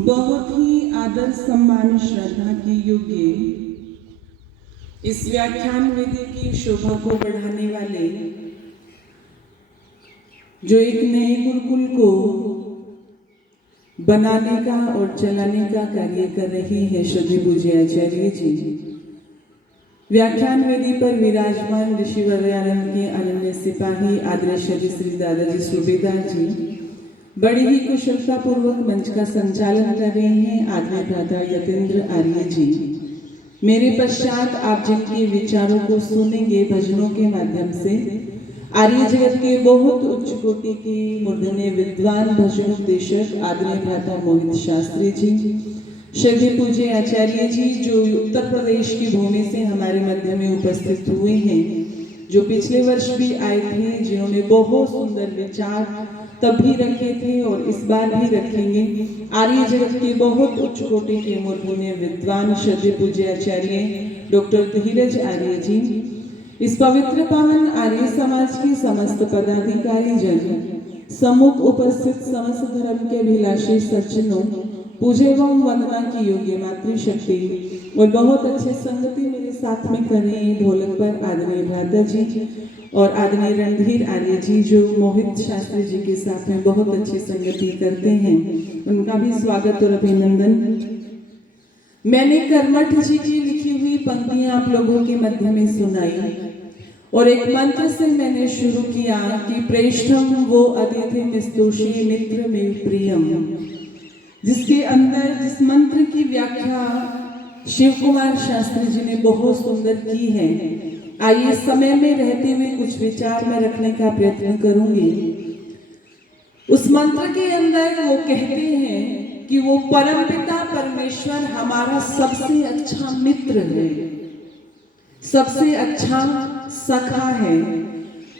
बहुत ही आदर सम्मान श्रद्धा की योग्य इस व्याख्यान वेदी की शोभा को बढ़ाने वाले जो एक नए गुरुकुल को बनाने का और चलाने का कार्य कर रही है श्रद्धेय पूज्य आचार्य जी, व्याख्यान वेदी पर विराजमान ऋषि वरयानंद के अनन्य सिपाही आदरणीय श्री दादाजी सूबेदार जी बड़ी ही कुशलता पूर्वक मंच का संचालन कर रहे हैं। आदरणीय भ्राता यतेंद्र आर्य जी, मेरे पश्चात आप जिनके विचारों को सुनेंगे भजनों के माध्यम से, आर्य जगत के बहुत उच्च कोटि के मूर्धन्य विद्वान भजनोपदेशक आदरणीय भ्राता मोहित शास्त्री जी, श्रद्धेय पूज्य आचार्य जी जो उत्तर प्रदेश की भूमि से हमारे मध्य में उपस्थित हुए हैं, जो पिछले वर्ष भी आए थे, जिन्होंने बहुत सुंदर विचार तब भी रखे थे और इस बार भी रखेंगे। आर्य जगत के बहुत उच्च कोटि के मूर्धन्य विद्वान श्रद्धेय पूज्य आचार्य डॉक्टर धीरज आर्य जी, इस पवित्र पावन आर्य समाज के समस्त पदाधिकारी जन, सम्मुख उपस्थित समस्त धर्म के अभिलाषी सज्जनों, पूजे एवं वंदना की योग्य मातृशक्ति और बहुत अच्छे संगति मेरे साथ में कर रहे हैं ढोलक पर आदरणीय भ्राता जी और आदरणीय रणधीर आर्य जी जो मोहित शास्त्री जी के साथ में बहुत अच्छी संगति करते हैं, उनका भी स्वागत और अभिनंदन। मैंने कर्मठ जी की लिखी हुई पंक्तियां आप लोगों के मध्य में सुनाई और एक मंत्र से मैंने शुरू किया कि प्रेष्ठम वो अतिथि निस्तोषी मित्र में प्रियम, जिसके अंदर जिस मंत्र की व्याख्या शिव कुमार शास्त्री जी ने बहुत सुंदर की है। आइए समय में रहते हुए कुछ विचार में रखने का प्रयत्न करूंगी। उस मंत्र के अंदर वो कहते हैं कि वो परमपिता परमेश्वर हमारा सबसे अच्छा मित्र है, सबसे अच्छा सखा है।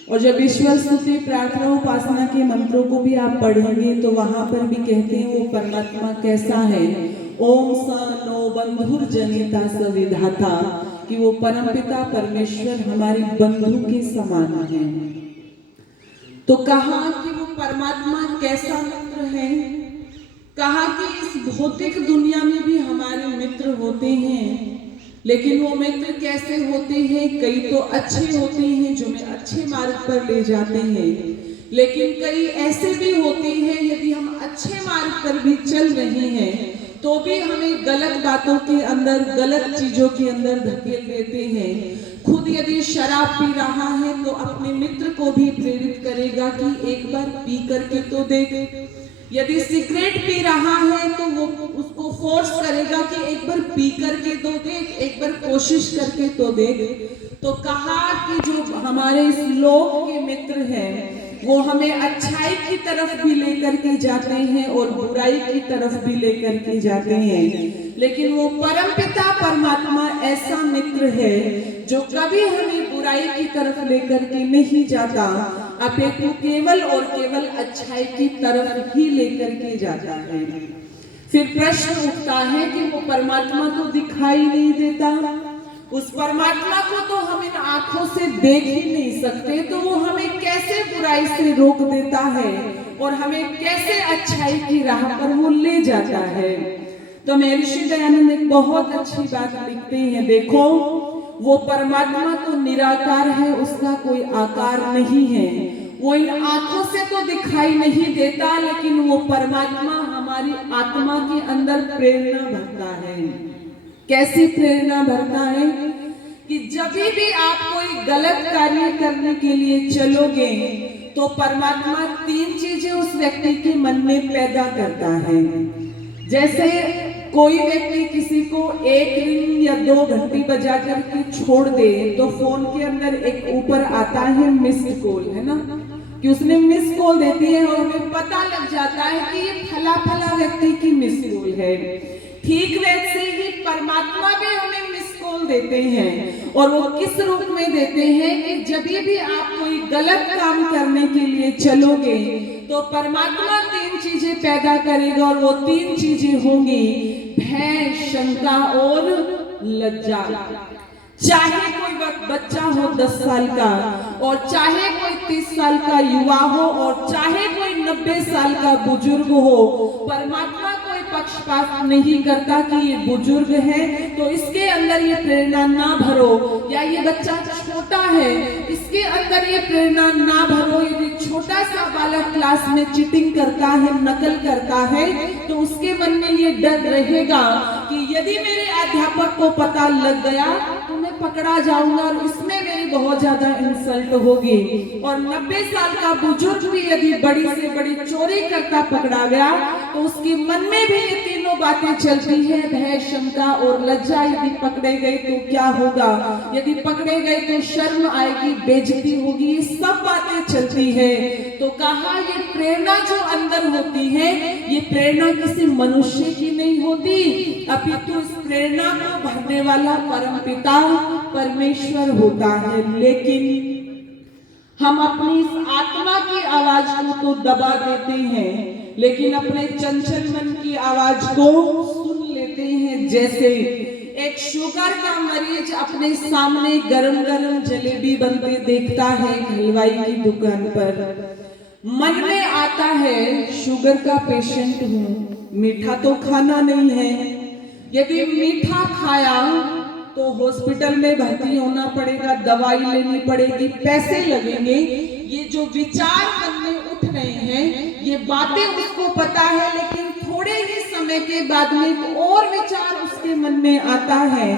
और जब ईश्वर स्तुति प्रार्थना उपासना के मंत्रों को भी आप पढ़ेंगे तो वहां पर भी कहते हैं वो परमात्मा कैसा है, ओम स नो बंधुर जनिता स विधाता, कि वो परमपिता परमेश्वर हमारे बंधु के समान है। तो कहा कि वो परमात्मा कैसा मित्र है, कहा कि इस भौतिक दुनिया में भी हमारे मित्र होते हैं, लेकिन वो मित्र कैसे होते हैं, कई तो अच्छे होते हैं जो हमें अच्छे मार्ग पर ले जाते हैं, लेकिन कई ऐसे भी होते हैं यदि हम अच्छे मार्ग पर भी चल रहे हैं तो भी हमें गलत बातों के अंदर, गलत चीजों के अंदर धकेल देते हैं। खुद यदि शराब पी रहा है तो अपने मित्र को भी प्रेरित करेगा कि एक बार पी करके तो देख, यदि सिगरेट पी रहा है तो वो उसको फोर्स करेगा कि एक बार पी करके तो देख, एक बार कोशिश करके तो देख। तो कहा कि जो हमारे इस लोक के मित्र हैं वो हमें अच्छाई की तरफ भी लेकर के जाते हैं और बुराई की तरफ भी लेकर के जाते हैं, लेकिन वो परमपिता परमात्मा ऐसा मित्र है जो कभी हमें बुराई की तरफ लेकर के नहीं जाता, अपितु केवल और केवल अच्छाई की तरफ ही लेकर के जाता है। फिर प्रश्न उठता है कि वो परमात्मा तो दिखाई नहीं देता, उस परमात्मा को तो हम इन आंखों से देख ही नहीं सकते, तो वो हमें कैसे बुराई से रोक देता है और हमें कैसे अच्छाई की राह पर वो ले जाता है। तो महर्षि दयानंद एक बहुत अच्छी बात लिखते हैं, देखो वो परमात्मा तो निराकार है, उसका कोई आकार नहीं है, वो इन आंखों से तो दिखाई नहीं देता, लेकिन वो परमात्मा हमारी आत्मा के अंदर प्रेरणा भरता है। कैसी प्रेरणा भरता है कि जब भी आप कोई गलत कार्य करने के लिए चलोगे तो परमात्मा 3 चीजें उस व्यक्ति के मन में पैदा करता है। जैसे कोई व्यक्ति किसी को 1 रिंग या 2 घंटी बजा करके छोड़ दे तो फोन के अंदर एक ऊपर आता है मिस्ड कॉल, है ना, कि उसने मिस कॉल देती है और हमें पता लग जाता है कि ये फला फला व्यक्ति की मिस कॉल है। ठीक वैसे ही परमात्मा भी हमें मिस कॉल देते हैं, और वो किस रूप में देते हैं कि जब भी आप कोई गलत काम करने के लिए चलोगे तो परमात्मा 3 चीजें पैदा करेगा, और वो 3 चीजें होंगी भय, शंका और लज्जा। चाहे कोई बच्चा हो 10 साल का, और चाहे कोई 30 साल का युवा हो, और चाहे कोई 90 साल का बुजुर्ग हो, परमात्मा कोई पक्षपात नहीं करता कि ये बुजुर्ग है तो इसके अंदर ये प्रेरणा ना भरो, या ये बच्चा छोटा है इसके अंदर ये प्रेरणा ना भरो। यदि छोटा सा बालक क्लास में चीटिंग करता है, नकल करता है, तो उसके मन में ये डर रहेगा कि यदि मेरे अध्यापक को पता लग गया तो मैं पकड़ा जाऊंगा और इसमें मेरी बहुत ज्यादा इंसल्ट होगी। और 90 साल का बुजुर्ग भी यदि बड़ी से बड़ी चोरी करता पकड़ा गया तो उसके मन में भी ये तीनों बातें चलती है, भय, शंका और लज्जा। यदि पकड़े गए तो क्या होगा, यदि पकड़े गए तो शर्म आएगी, बेइज्जती होगी, ये सब बातें चलती है। तो कहा ये प्रेरणा जो अंदर होती है ये प्रेरणा किसी मनुष्य की नहीं होती, अपितु इस प्रेरणा को भरने वाला परमपिता परमेश्वर होता है। लेकिन हम अपनी इस आत्मा की आवाज को तो दबा देते हैं, लेकिन अपने चंचल मन की आवाज को सुन लेते हैं। जैसे एक शुगर का मरीज अपने सामने गरम गरम जलेबी बनते देखता है हलवाई की दुकान पर, मन में आता है शुगर का पेशेंट हूँ, मीठा तो खाना नहीं है, यदि मीठा खाया तो हॉस्पिटल में भर्ती होना पड़ेगा, दवाई लेनी पड़ेगी, पैसे लगेंगे। ये जो विचार मन में उठ रहे हैं ये बातें उसको पता है, लेकिन थोड़े ही समय के बाद में एक और विचार उसके मन में आता है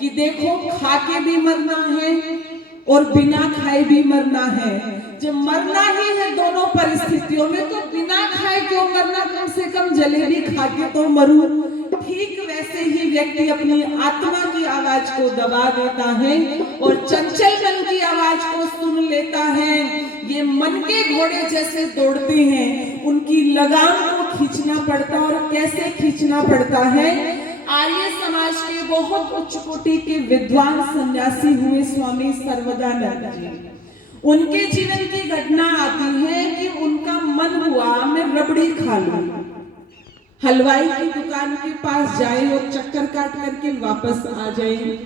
कि देखो खा के भी मरना है और बिना खाए भी मरना है। जब मरना ही है दोनों परिस्थितियों में तो बिना खाए क्यों मरना, कम से कम जलेबी खा के तो मरूं। ठीक वैसे ही व्यक्ति अपनी आत्मा की आवाज को दबा देता है और चंचल मन की आवाज को सुन लेता है। ये मन के घोड़े जैसे दौड़ते हैं, उनकी लगाम को खींचना पड़ता है, और कैसे खींचना पड़ता है। आर्य समाज के बहुत उच्च कोटि के विद्वान सन्यासी हुए स्वामी सर्वदानंद जी, उनके जीवन की घटना आती है कि उनका मन हुआ मैं रबड़ी खा लूं, हलवाई की दुकान के पास जाए और चक्कर काट करके वापस आ जाए,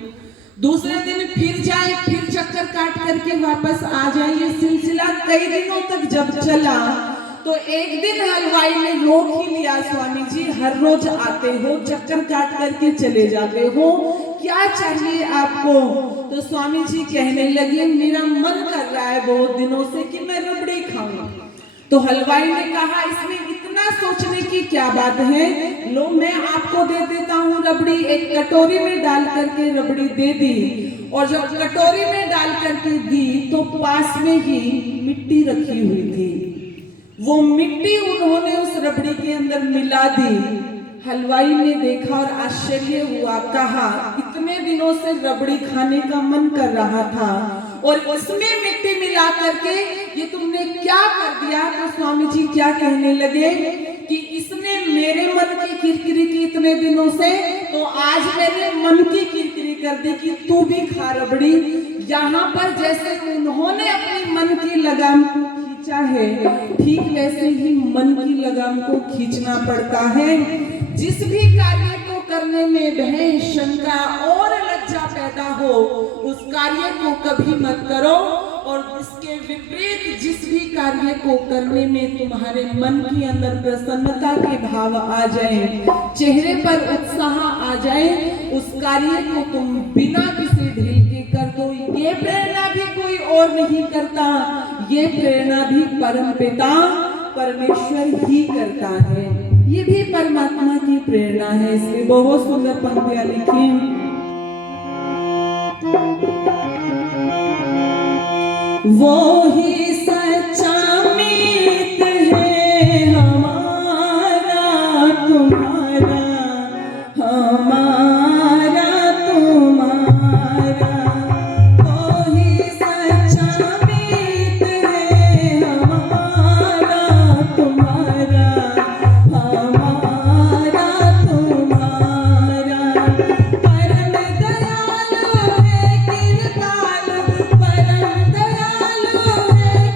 दूसरे दिन फिर जाए, फिर चक्कर काट करके वापस आ जाए। ये सिलसिला कई दिनों तक जब चला तो एक दिन हलवाई ने रोक ही लिया, स्वामी जी हर रोज आते हो, चक्कर काट करके चले जाते हो, क्या चाहिए आपको? तो स्वामी जी कहने लगे मेरा मन कर रहा है बहुत दिनों से कि मैं रबड़ी खाऊं। तो हलवाई ने कहा इसमें इतना सोचने की क्या बात है, लो मैं आपको दे देता हूँ रबड़ी। एक कटोरी में डाल करके रबड़ी दे दी, और जब कटोरी में डाल करके दी तो पास में ही मिट्टी रखी हुई थी, वो मिट्टी उन्होंने उस रबड़ी के अंदर मिला दी। हलवाई ने देखा और आश्चर्य हुआ, कहा इतने दिनों से रबड़ी खाने का मन कर रहा था और इसमें मिट्टी मिला करके ये तुमने क्या कर दिया? तो स्वामी जी क्या कहने लगे कि इसने मेरे मन की किरकिरी की इतने दिनों से, तो आज मेरे मन की किरकिरी कर दी कि तू भी खा रबड़ी। यहाँ पर जैसे उन्होंने अपनी मन की लगाम को खींचा है, ठीक वैसे ही मन की लगाम को खींचना पड़ता है। जिस भी कार्य को करने में भय, शंका और लज्जा पैदा हो, उस कार्य को कभी मत करो। और इसके विपरीत जिस भी कार्य को करने में तुम्हारे मन के अंदर प्रसन्नता के भाव आ जाए, चेहरे पर उत्साह आ जाए, उस कार्य को तुम बिना किसी ढील के कर दो। ये प्रेरणा भी कोई और नहीं करता, ये प्रेरणा भी परम पिता परमेश्वर ही करता है। ये भी परमात्मा की प्रेरणा है। इसलिए बहुत सुंदर पंक्तियां लिखी। वो ही सच्चा मीत है हमारा तुम्हारा, हमारा तुम्हारा। वो ही सच्चा मीत है हमारा तुम्हारा, हमारा तुम्हारा। परम दयालु है कृपालु, परम दयालु है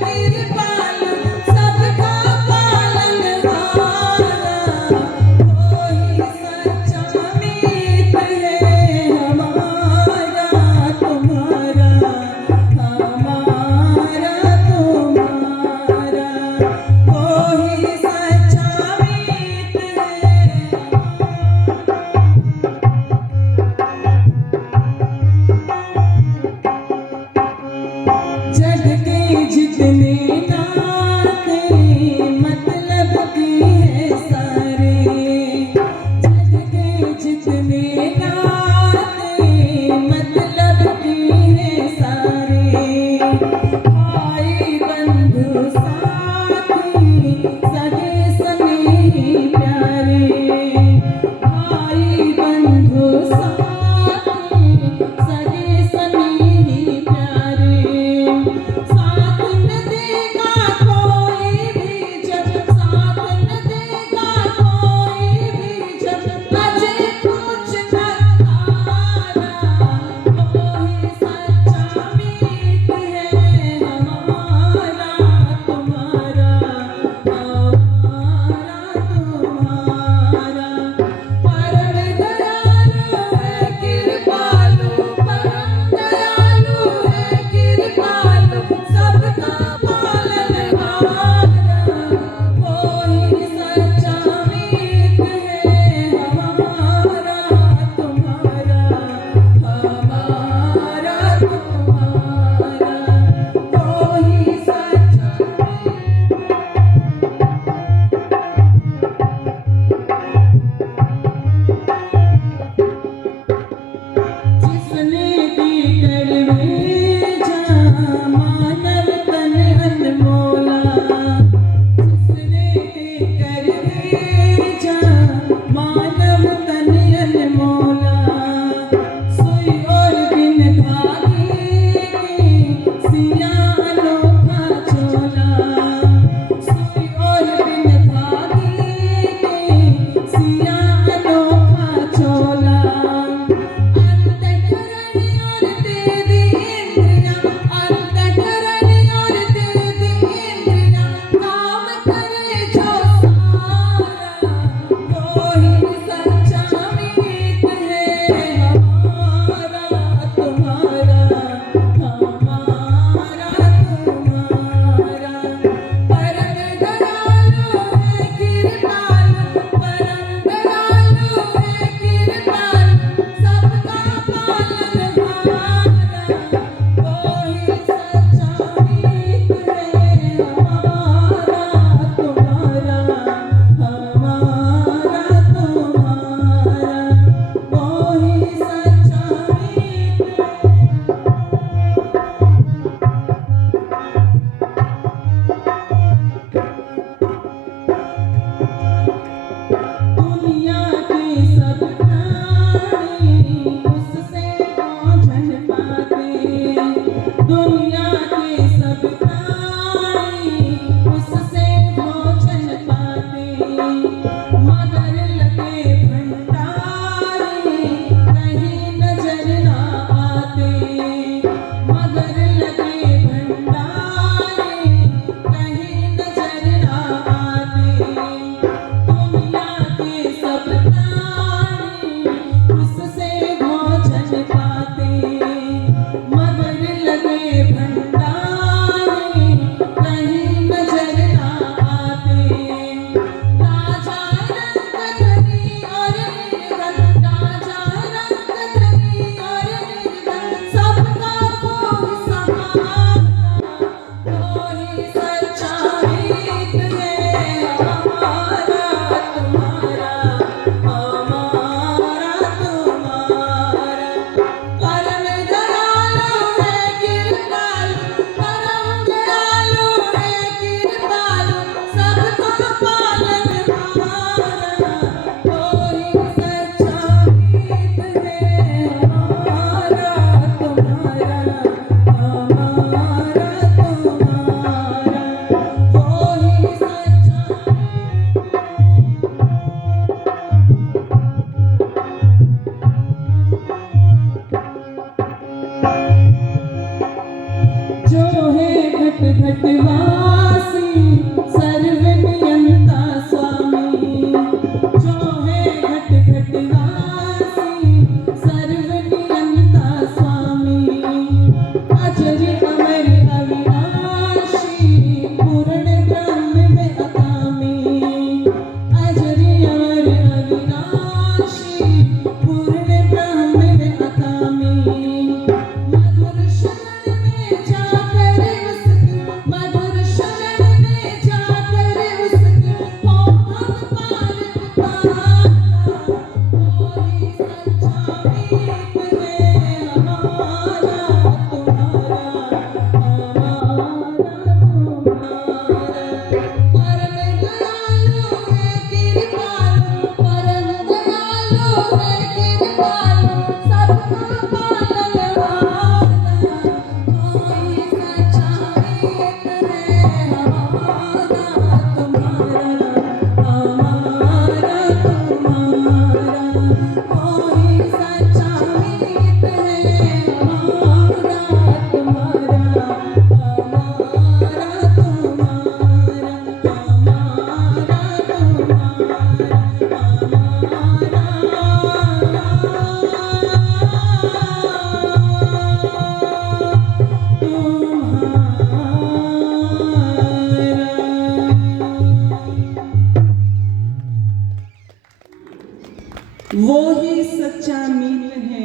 वो ही सच्चा मित्र है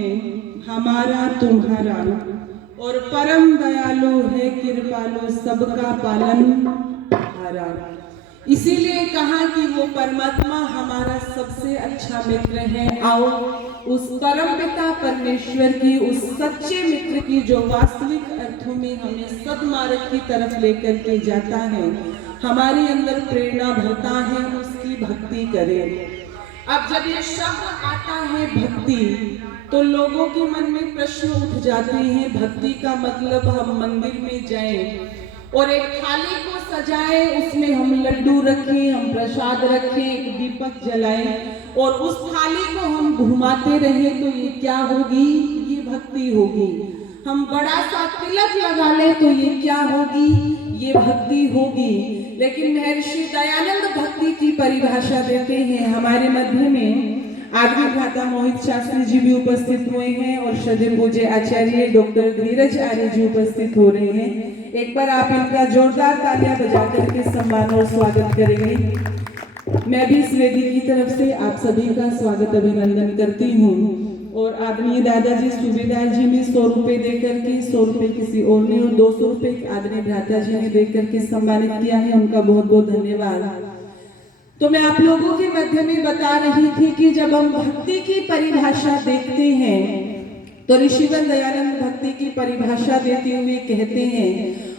हमारा तुम्हारा, और परम दयालु है कृपालु सबका पालनहारा। इसीलिए कहा कि वो परमात्मा हमारा सबसे अच्छा मित्र है। आओ उस परम पिता परमेश्वर की, उस सच्चे मित्र की जो वास्तविक अर्थों में हमें सद्मार्ग की तरफ लेकर के जाता है, हमारे अंदर प्रेरणा भरता है, उसकी भक्ति करें। अब जब ये शब्द आता है भक्ति, तो लोगों के मन में प्रश्न उठ जाते हैं। भक्ति का मतलब हम मंदिर में जाएं और एक थाली को सजाएं, उसमें हम लड्डू रखें, हम प्रसाद रखें, एक दीपक जलाएं और उस थाली को हम घुमाते रहें, तो ये क्या होगी? ये भक्ति होगी। हम बड़ा सा तिलक लगा ले तो ये क्या होगी? ये भक्ति होगी। लेकिन महर्षि दयानंद भक्ति की परिभाषा देते हैं। हमारे मध्य में आदि भ्राता मोहित शास्त्री जी भी उपस्थित हुए हैं और श्रद्धेय पूज्य आचार्य डॉक्टर धीरज आर्य जी उपस्थित हो रहे हैं। एक बार आप इनका जोरदार तालियां बजा करके सम्मान और स्वागत करेंगे। मैं भी इस वेदी की तरफ से आप सभी का स्वागत अभिनंदन करती हूँ। और आदरणीय दादाजी सूबेदार जी ने 100 रुपए देकर के, 100 रुपए किसी और ने और 200 रुपए आदरणीय भ्राता जी ने देकर के सम्मानित किया है। उनका बहुत बहुत धन्यवाद। तो मैं आप लोगों के मध्य में बता रही थी कि जब हम भक्ति की परिभाषा देखते हैं तो ऋषिवर दयानंद भक्ति की परिभाषा देते हुए कहते हैं,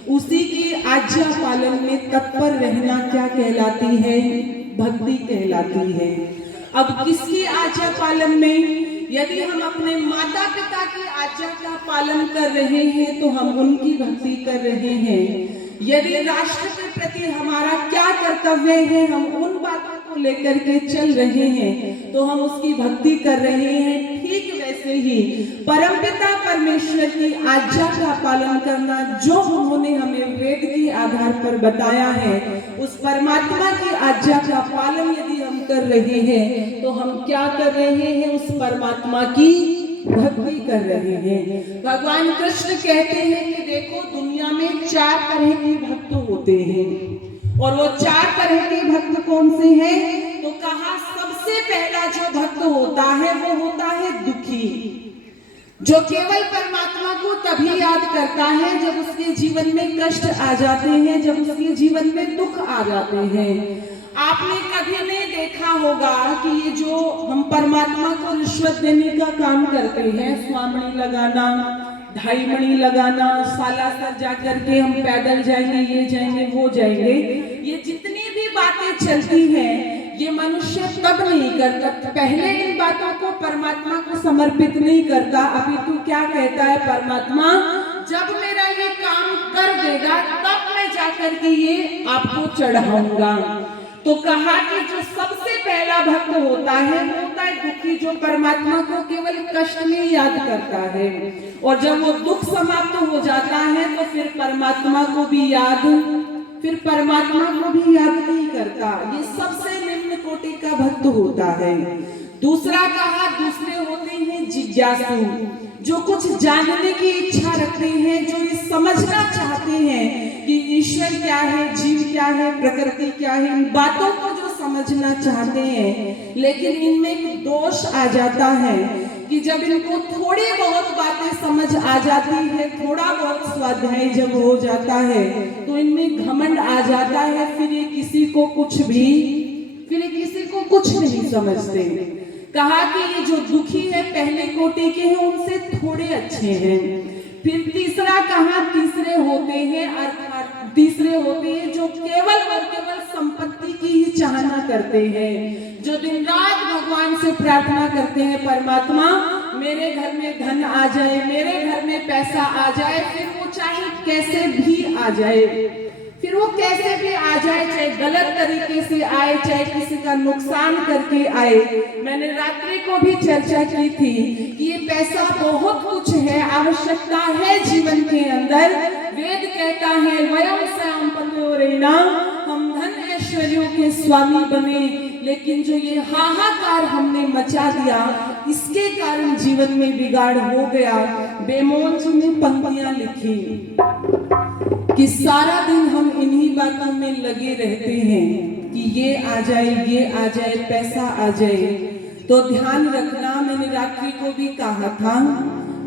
उसी की आज्ञा पालन में तत्पर रहना क्या कहलाती है? भक्ति कहलाती है। अब किसकी आज्ञा पालन में? यदि हम अपने माता पिता की आज्ञा का पालन कर रहे हैं तो हम उनकी भक्ति कर रहे हैं। यदि राष्ट्र के प्रति हमारा क्या कर्तव्य है, हम उन बातों को लेकर के चल रहे हैं तो हम उसकी भक्ति कर रहे हैं। ठीक वैसे ही परमपिता परमेश्वर की आज्ञा का पालन करना, जो उन्होंने हमें वेद के आधार पर बताया है, उस परमात्मा की आज्ञा का पालन यदि हम कर रहे हैं तो हम क्या कर रहे हैं? उस परमात्मा की भक्ति कर रहे हैं। भगवान कृष्ण कहते हैं कि देखो, दुनिया में 4 तरह के भक्त होते हैं और वो 4 तरह के भक्त कौन से हैं? तो कहा सबसे पहला जो भक्त होता है वो होता है दुखी। जो केवल परमात्मा को तभी याद करता है जब उसके जीवन में कष्ट आ जाते हैं, जब उसके जीवन में दुख आ जाते हैं। आपने कभी नहीं देखा होगा कि ये जो हम परमात्मा को रिश्वत देने का काम करते हैं, स्वामणी लगाना, ढाई मणि लगाना, सालासर जाकर के हम पैदल जाएंगे, ये जाएंगे, वो जाएंगे, ये जितनी भी बातें चलती हैं, ये मनुष्य तब नहीं करता, पहले इन बातों को परमात्मा को समर्पित नहीं करता। अभी तू क्या कहता है परमात्मा, जब मेरा ये काम कर देगा तब मैं जाकर के ये आपको चढ़ाऊंगा। तो कहा कि जो सबसे पहला भक्त होता है वो होता है दुखी, जो परमात्मा को केवल कष्ट में याद करता है, और जब वो दुख समाप्त हो जाता है तो फिर परमात्मा को भी याद नहीं करता। ये सबसे निम्न कोटि का भक्त होता है। दूसरा कहा, दूसरे होते हैं जिज्ञासु, जो कुछ जानने की इच्छा रखते हैं, जो ये समझना चाहते हैं कि ईश्वर क्या है, जीव क्या है, प्रकृति क्या है, इन बातों को जो समझना चाहते हैं। लेकिन इनमें एक दोष आ जाता है कि जब इनको थोड़ी बहुत बातें समझ आ जाती है, थोड़ा बहुत स्वाध्याय जब हो जाता है, तो इनमें घमंड आ जाता है। फिर ये किसी को कुछ नहीं समझते। कहा कि ये जो दुखी है पहले कोटि के हैं, उनसे थोड़े अच्छे हैं। फिर तीसरा कहा, तीसरे होते हैं जो केवल और केवल संपत्ति की ही चाहना करते हैं, जो दिन रात भगवान से प्रार्थना करते हैं, परमात्मा मेरे घर में धन आ जाए, मेरे घर में पैसा आ जाए, फिर वो चाहे कैसे भी आ जाए, चाहे गलत तरीके से आए, चाहे किसी का नुकसान करके आए। मैंने रात्रि को भी चर्चा की थी कि ये पैसा बहुत कुछ है, आवश्यकता है जीवन के अंदर। वेद कहता है वयम संपन्नोरेण, हम धन ऐश्वर्यों के स्वामी बने, लेकिन जो ये हाहाकार हमने मचा दिया, इसके कारण जीवन में बिगाड़ हो गया। बेमोल जी ने पंक्तियां लिखी कि सारा दिन हम इन्हीं बातों में लगे रहते हैं कि ये आ जाए, पैसा आ जाए। तो ध्यान रखना, मैंने रात्रि को भी कहा था,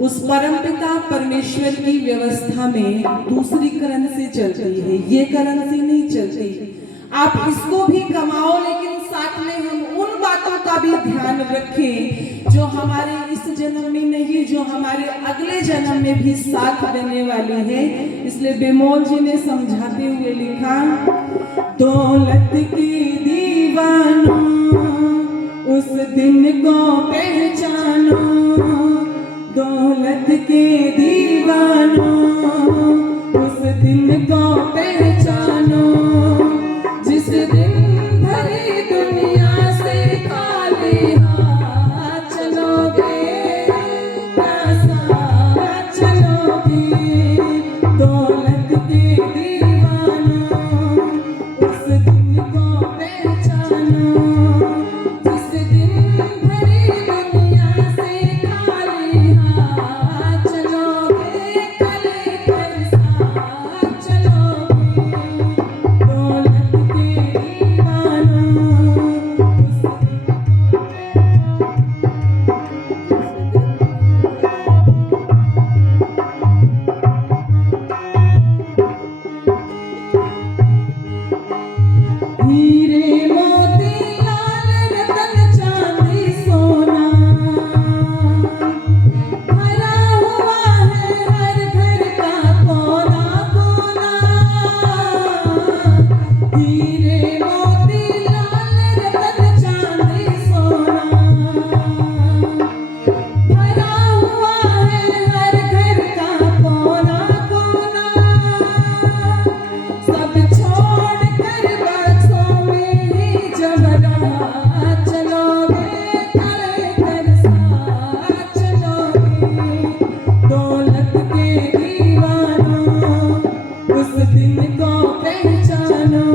उस परमपिता परमेश्वर की व्यवस्था में दूसरी करेंसी चलती है, ये करेंसी नहीं चलती। आप इसको भी कमाओ, लेकिन साथ में हम उन बातों का भी ध्यान रखें जो हमारे इस जन्म में नहीं, जो हमारे अगले जन्म में भी साथ देने वाली है। इसलिए बेमोल जी ने समझाते हुए लिखा, दौलत की दीवानो उस दिन को पहचानो, दौलत के दीवानो उस दिन को पहचानो, जिस दिन भरी दुनिया से खाली हाथ चलोगे, साथ चलोगे। दौलत के दीवानो उस दिन को पहचानो, जिस दिन भरी दुनिया से खाली हाथ चलोगे, कले कर साथ चलोगे। दौलत के दीवानो हीरे मोती लाल रतन चांदी सोना, भरा हुआ है हर घर का कोना कोना। हीरे मोती लाल रतन चांदी सोना, भरा हुआ है हर घर का कोना कोना। सब छोड़ कर बक्सों में ही जबरात चलोगे, कले कर साथ चलोगे। दौलत के दीवानो उस दिन को पहचानो।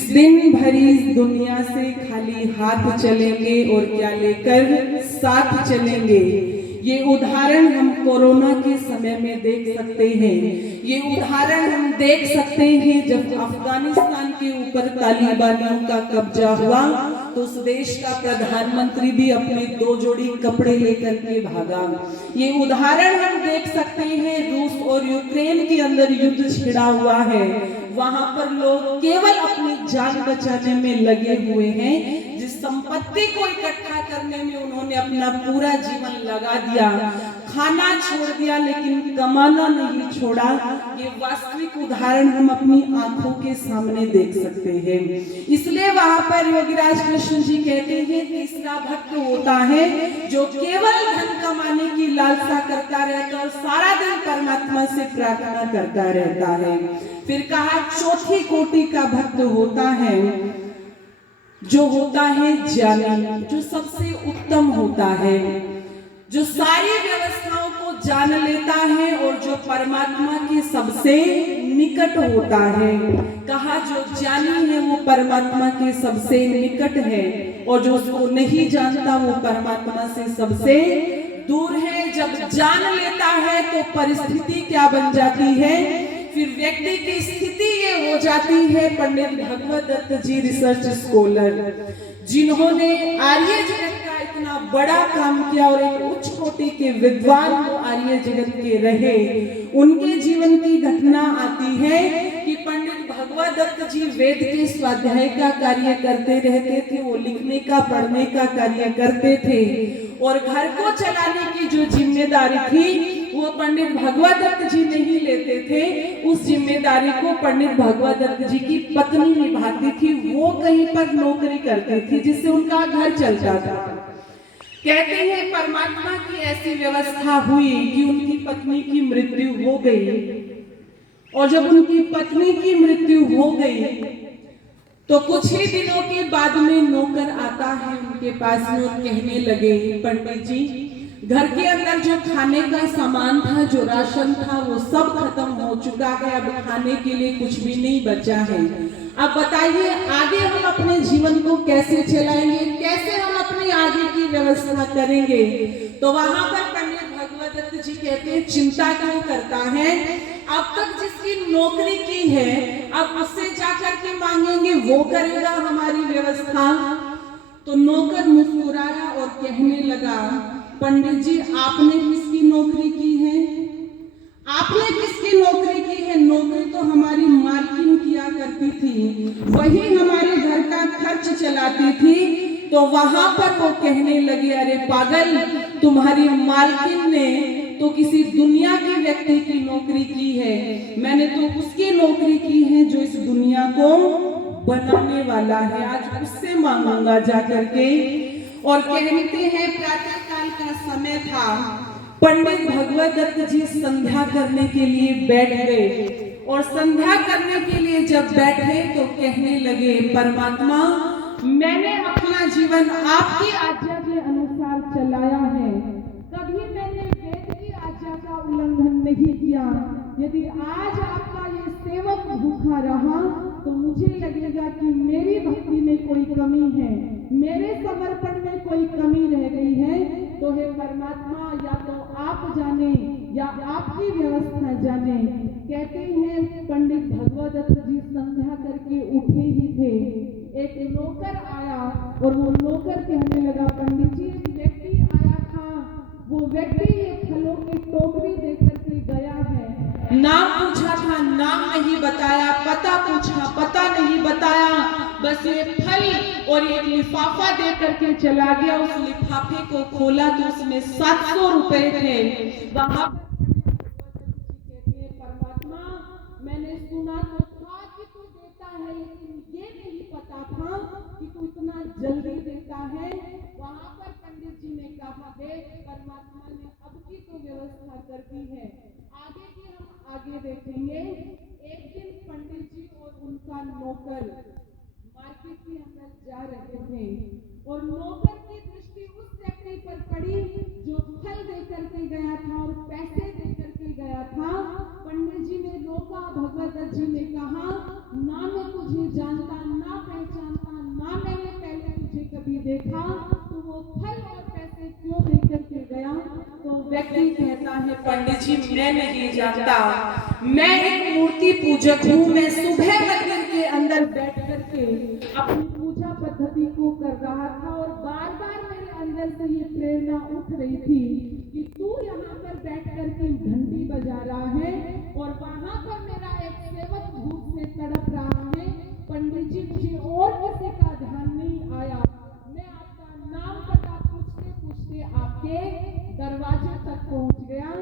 जिस दिन भरी इस दुनिया से खाली हाथ चलेंगे और क्या लेकर साथ चलेंगे। ये उदाहरण हम कोरोना के समय में देख सकते हैं। ये उदाहरण हम देख सकते हैं जब अफगानिस्तान के ऊपर तालिबानियों का कब्जा हुआ तो उस देश का प्रधानमंत्री भी अपने 2 जोड़ी कपड़े लेकर के भागा। ये उदाहरण हम देख सकते हैं रूस और यूक्रेन के अंदर युद्ध छिड़ा हुआ है, वहां पर लोग केवल अपनी जान बचाने में लगे हुए हैं। जिस संपत्ति को इकट्ठा करने में उन्होंने अपना पूरा जीवन लगा दिया, खाना छोड़ दिया लेकिन कमाना नहीं छोड़ा। ये वास्तविक उदाहरण हम अपनी आंखों के सामने देख सकते हैं। इसलिए वहां पर योगीराज कृष्ण जी कहते हैं तीसरा भक्त होता है जो केवल धन कमाने की लालसा करता रहता है और सारा दिन परमात्मा से प्रार्थना करता रहता है। फिर कहा चौथी कोटि का भक्त होता है जो होता है ज्ञानी, जो सबसे उत्तम होता है, जो सारी व्यवस्थाओं को जान लेता है और जो परमात्मा के सबसे निकट होता है। कहा जो ज्ञानी है वो परमात्मा के सबसे निकट है और जो उसको नहीं जानता वो परमात्मा से सबसे दूर है। जब जान लेता है तो परिस्थिति क्या बन जाती है, फिर व्यक्ति की स्थिति ये हो जाती है। पंडित भगवत दत्त जी रिसर्च स्कॉलर जिन्होंने आर्य जगत का इतना बड़ा काम किया और एक उच्च कोटि के विद्वान वो आर्य जगत के रहे, उनके जीवन की घटना आती है कि पंडित भगवत दत्त जी वेद के स्वाध्याय का कार्य करते रहते थे, वो लिखने का पढ़ने का कार्य करते थे और घर को चलाने की जो जिम्मेदारी थी वो पंडित भगवत दत्त जी नहीं लेते थे। उस जिम्मेदारी को पंडित भगवत दत्त जी की पत्नी निभाती थी। वो कहीं पर नौकरी करती थी जिससे उनका घर चलता था। कहते हैं परमात्मा की ऐसी व्यवस्था हुई कि उनकी पत्नी की मृत्यु हो गई और जब उनकी पत्नी की मृत्यु हो गई तो कुछ ही दिनों के बाद में नौकर आता है उनके पास में और कहने लगे पंडित जी घर के अंदर जो खाने का सामान था, जो राशन था, वो सब खत्म हो चुका है, अब खाने के लिए कुछ भी नहीं बचा है। अब बताइए आगे हम अपने जीवन को कैसे चलाएंगे, कैसे हम अपनी आगे की व्यवस्था करेंगे। तो वहां पर पंडित भगवत दत्त जी कहते हैं चिंता क्यों करता है, अब तक जिसकी नौकरी की है अब उससे जाकर के मांगेंगे वो करेगा हमारी व्यवस्था। तो नौकर मुस्कुराया और कहने लगा पंडित जी आपने किसकी नौकरी की है, आपने किसकी नौकरी की है, नौकरी तो हमारी मालकिन किया करती थी, वही हमारे घर का खर्च चलाती थी। तो वहां पर वो कहने लगे अरे पागल, तुम्हारी मालकिन ने तो किसी दुनिया के व्यक्ति की नौकरी की है, मैंने तो उसकी नौकरी की है जो इस दुनिया को बनाने वाला है, आज उससे मांगूंगा जाकर के। और कहते हैं प्रातः काल का समय था, पंडित भगवत दत्त जी संध्या करने के लिए बैठ गए और संध्या करने के लिए जब बैठे तो कहने लगे परमात्मा मैंने अपना जीवन आपकी आज्ञा के अनुसार चलाया है, कभी मैंने वेद की आज्ञा का उल्लंघन नहीं किया। यदि आज आपका ये सेवक भूखा रहा तो मुझे लगेगा कि मेरी भक्ति में कोई कमी है, मेरे समर्पण में कोई कमी रह गई है। तो हे परमात्मा या तो आप जाने या आपकी व्यवस्था जाने। कहते हैं पंडित भगवत दत्त जी संध्या करके उठे ही थे, एक नौकर आया और वो नौकर कहने लगा पंडित जी एक व्यक्ति आया था, वो व्यक्ति ये फलों की टोकरी देकर के गया है, नाम पूछा था नाम नहीं बताया, पता पूछा पता नहीं बताया, बस ये फल और एक लिफाफा दे करके चला गया। उस लिफाफे को खोला तो उसमें 700 रुपए थे। वहां परमात्मा मैंने सुना तो था कि तू देता है, लेकिन ये नहीं पता था कि तू इतना जल्दी देता है। वहां पर पंडित जी ने कहा देख परमात्मा ने अब की तो व्यवस्था कर दी है, आगे की हम आगे देखेंगे। एक दिन पंडित जी और उनका नौकर मार्केट के अंदर जा रहे थे और नौकर की दृष्टि उस व्यक्ति पर पड़ी जो फल देकर के गया था और पैसे देकर के गया था। पंडित जी ने रोका, भगवत दत्त जी ने कहा ना मैं तुझे जानता ना व्यक्ति कहता है पंडित जी मैं नहीं जानता, मैं एक मूर्ति पूजक हूँ, मैं सुबह मंदिर के अंदर बैठ करके अपनी पूजा पद्धति को कर रहा था और बार बार मेरे अंदर से ये प्रेरणा उठ रही थी कि तू यहाँ पर बैठ करके घंटी बजा रहा है और वहां पर मेरा एक सेवक भूख से तड़प रहा है। पंडित जी मुझे और किसी का ध्यान नहीं आया, मैं आपका नाम पता पूछते पूछते आपके दरवाजे तक पहुंच गया।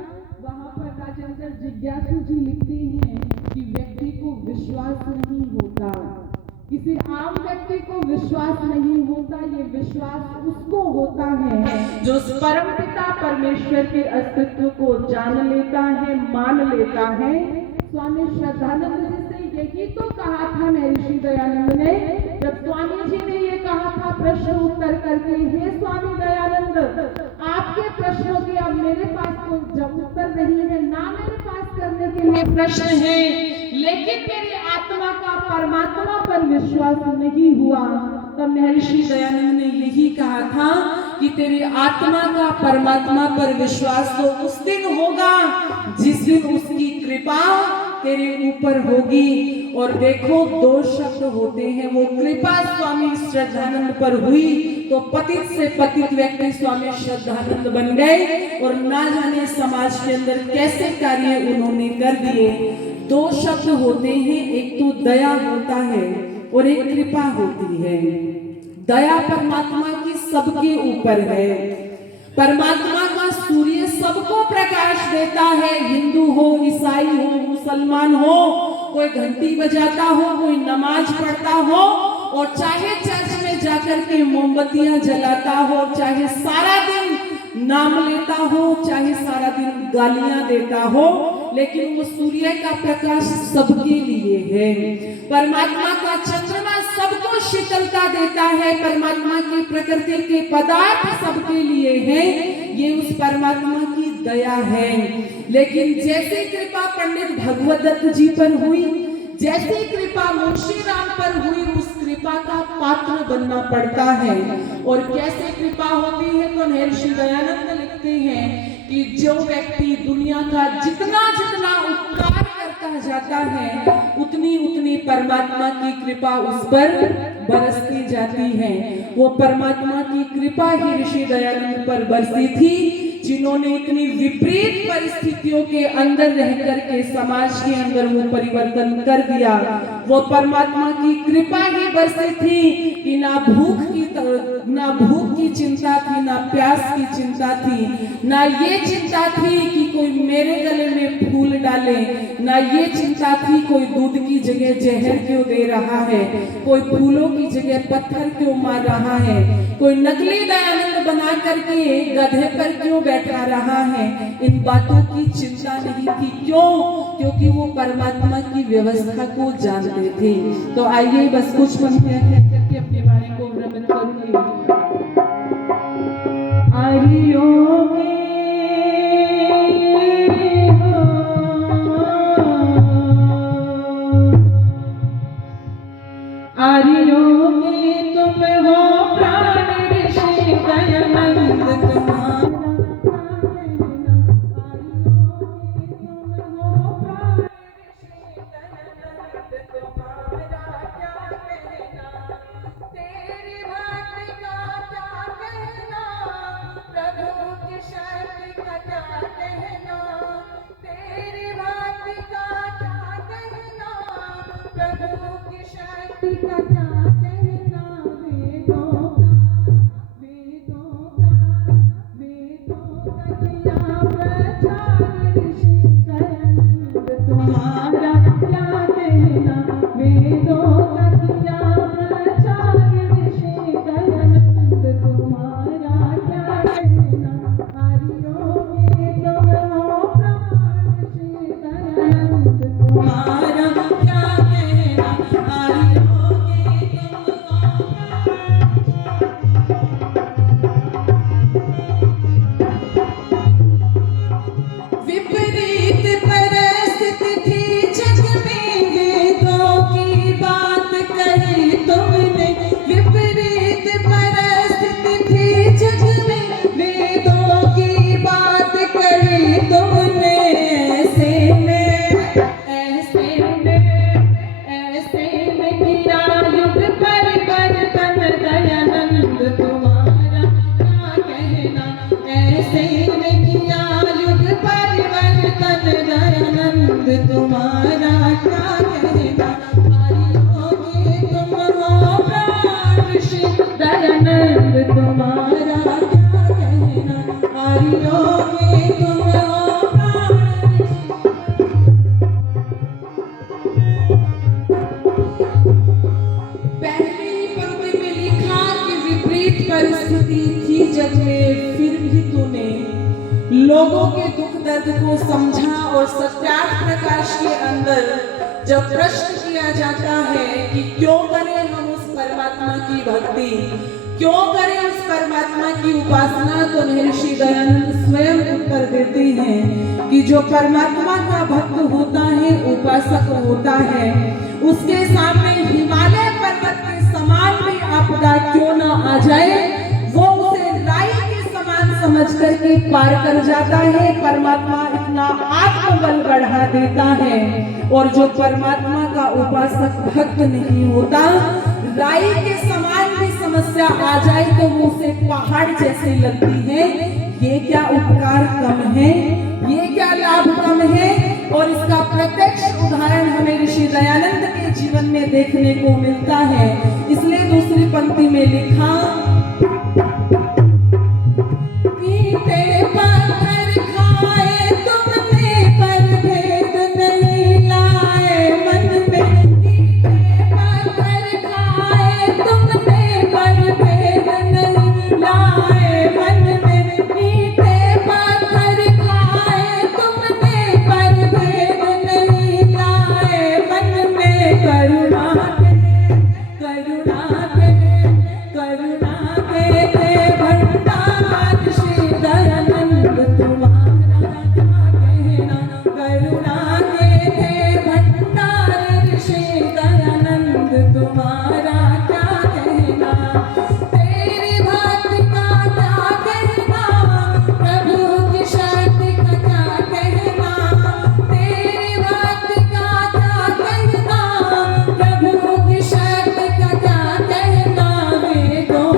वहां पर राजेंद्र जिज्ञासु जी लिखते हैं कि व्यक्ति को विश्वास नहीं होता, किसी आम व्यक्ति को विश्वास नहीं होता, ये विश्वास उसको होता है जो परमपिता परमेश्वर के अस्तित्व को जान लेता है, मान लेता है। स्वामी श्रद्धानंद जी से यही तो कहा था महर्षि दयानंद ने, जब स्वामी जी ने ये कहा था प्रश्न उत्तर करके, हे स्वामी दयानंद आपके प्रश्नों के अब मेरे पास तो जब उत्तर नहीं है, ना मेरे पास करने के लिए प्रश्न है, लेकिन मेरी आत्मा का परमात्मा पर विश्वास नहीं हुआ। तब महर्षि दयानंद ने यही कहा था कि तेरी आत्मा का परमात्मा पर विश्वास तो उस दिन होगा जिस दिन उसकी कृपा तेरे ऊपर होगी। और देखो दो शब्द होते हैं, वो कृपा स्वामी श्रद्धानंद पर हुई तो पतित से पतित व्यक्ति स्वामी श्रद्धानंद बन गए और ना जाने समाज के अंदर कैसे कार्य उन्होंने कर दिए। दो शब्द होते हैं, एक तो दया होता है और एक कृपा होती है। दया परमात्मा की सबके ऊपर है, परमात्मा का सूर्य सबको प्रकाश देता है, हिंदू हो, ईसाई हो, मुसलमान हो, कोई घंटी बजाता हो, कोई नमाज पढ़ता हो और चाहे चर्च में जाकर के मोमबत्तियां जलाता हो, चाहे सारा दिन नाम लेता हो, चाहे सारा दिन गालियां देता हो, लेकिन वो सूर्य का प्रकाश सबके लिए है। परमात्मा का चंद्रमा सबको शीतलता देता है, परमात्मा की प्रकृति के पदार्थ सबके लिए है, ये उस परमात्मा की दया है। लेकिन जैसे कृपा पंडित भगवत दत्त जी पर हुई, जैसी कृपा मुंशी राम पर हुई, उस कृपा का पात्र बनना पड़ता है। और कैसे कृपा होती है तो महर्षि दयानंद लिखते हैं कि जो व्यक्ति दुनिया का जितना जितना उपकार करता जाता है, उतनी उतनी परमात्मा की कृपा उस पर बरसती जाती है। वो परमात्मा की कृपा ही ऋषि दयानंद पर बरसी थी, जिन्होंने इतनी विपरीत परिस्थितियों के अंदर रह करके समाज के अंदर वो परिवर्तन कर दिया। वो परमात्मा की कृपा ही बरसी थी कि ना भूख की चिंता थी, ना प्यास की चिंता थी, ना ये चिंता थी कि कोई मेरे गले में फूल डाले, ना ये चिंता थी कोई दूध की जगह जहर क्यों दे रहा है, कोई फूलों की जगह पत्थर क्यों मार रहा है, कोई नकली दयानंद बना करके गधे पर क्यों बैठा रहा है। इन बातों की चिंता नहीं थी। क्यों? क्योंकि वो परमात्मा की व्यवस्था को जानते थे। तो आइए बस कुछ पंक्तियां कह करके अपने वाणी को भ्रमण करूंगी। आर्यों में तुम हो प्राण ऋषि दयानंद तुम्हारा तुम्हारा क्या कहना, आर्यों के तुम हो प्राण ऋषि। पहली पंक्ति में लिखा कि विपरीत परिस्थिति थी जग में, फिर भी तूने लोगों के दुख दर्द को समझा। और सत्यार्थ प्रकाश के अंदर जब प्रश्न किया जाता है कि क्यों करें हम उस परमात्मा की भक्ति, क्यों करें उस परमात्मा की उपासना, तो महर्षि दयानंद स्वयं उत्तर देते हैं कि जो परमात्मा का भक्त होता है, उपासक होता है, उसके सामने हिमालय पर्वत के समान भी आपदा क्यों ना आ जाए, वो उसे राई के समान समझ करके पार कर जाता है। परमात्मा इतना आत्मबल बढ़ा देता है। और जो परमात्मा का उपासक भक्त नहीं होता, राई के समान भी समस्या आ जाए तो वो उसे पहाड़ जैसे लगती है। ये क्या उपकार कम है, ये क्या लाभ कम है। और इसका प्रत्यक्ष उदाहरण हमें ऋषि दयानंद के जीवन में देखने को मिलता है। इसलिए दूसरी पंक्ति में लिखा, ईंटे पत्थर खाए तुमने पर भेद नहीं लाए मन में, ईंटे पत्थर खाए तुमने पर भेद नहीं लाए मन में, ईंटे पत्थर खाए तुमने पर भेद नहीं लाए मन में। करुणा के भंडार श्री दयानंद तुम्हारा क्या कहना, करुणा के भंडार श्री दयानंद तुम्हारा क्या कहना। तेरी भक्ति का क्या कहना, प्रभु की शक्ति का क्या कहना, तेरी भक्ति का क्या कहना, प्रभु की शक्ति का क्या कहना। वेदों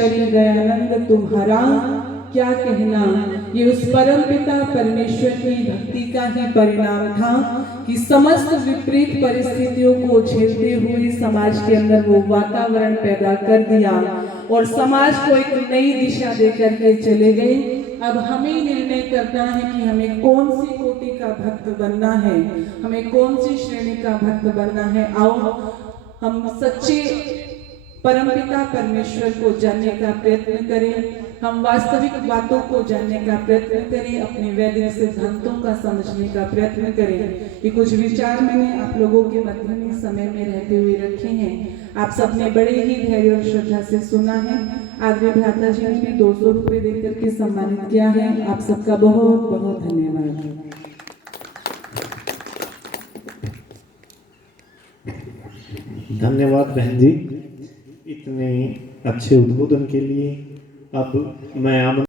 षडाक्षरी दयानंद तुम्हारा क्या कहना। ये उस परम पिता परमेश्वर की भक्ति का ही परिणाम था कि समस्त विपरीत परिस्थितियों को झेलते हुए समाज के अंदर वो वातावरण पैदा कर दिया और समाज को एक नई दिशा देकर के चले गए। अब हमें निर्णय करना है कि हमें कौन सी कोटि का भक्त बनना है, हमें कौन सी श्रेणी का भक्त बनना है। आओ हम सच्चे परमपिता परमेश्वर को जानने का प्रयत्न करें, हम वास्तविक बातों को जानने का प्रयत्न करें, अपने वैदिक सिद्धांतों का समझने का प्रयत्न करें। ये कुछ विचार मैंने आप लोगों के मध्य में समय में रहते हुए रखे हैं। आप सबने बड़े ही धैर्य और श्रद्धा से सुना है। आदरणीय भ्राता जी ने भी 200 रुपये देकर के सम्मानित किया है। आप सबका बहुत बहुत धन्यवाद। धन्यवाद बहन जी इतने अच्छे उद्बोधन के लिए। अब मैं